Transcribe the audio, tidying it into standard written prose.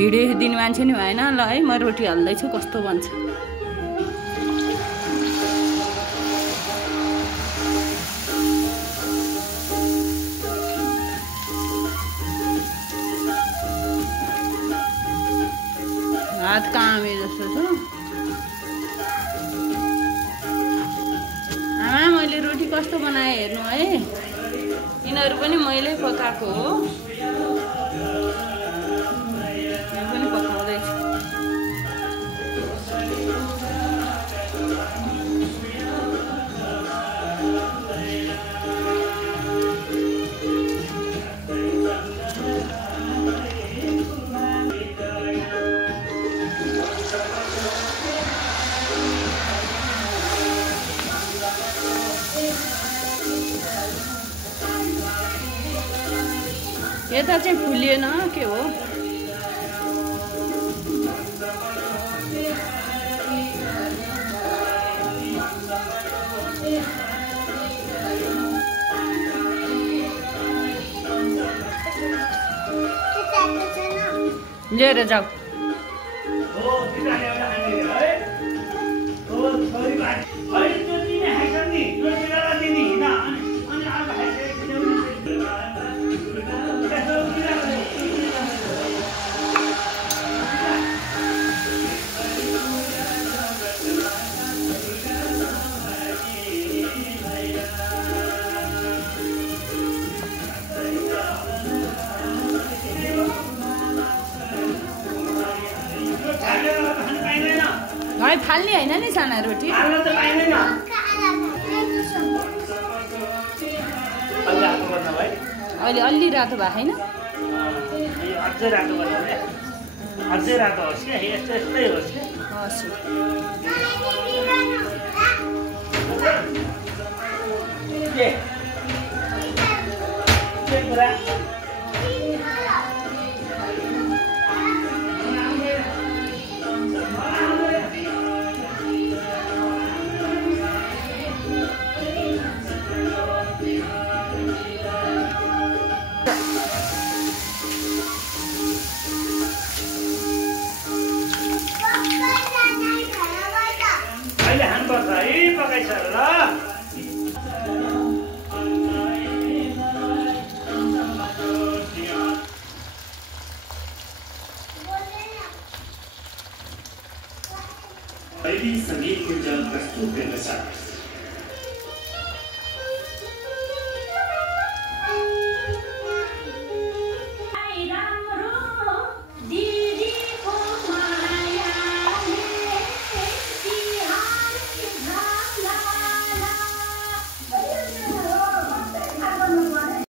Video दिने मान्छे नि भएन ल है। म रोटी हाल्दैछु कस्तो बन्छ। हात कामे जस्तो छ। आमा मैले रोटी कस्तो बनाएँ हेर्नु है। यिनीहरू पनि मैले पकाएको हो। म पनि पकाउँदैछु। यता चाहिँ फुलिएन के हो। लिएर जाऊ। भाइ फाल्ने होइन नि साना रोटी। अहिले अलि रातो भएको छैन। अझै रातो होस् क्या। यस्तै होस् क्या। संगीत के जल प्रस्तुत करने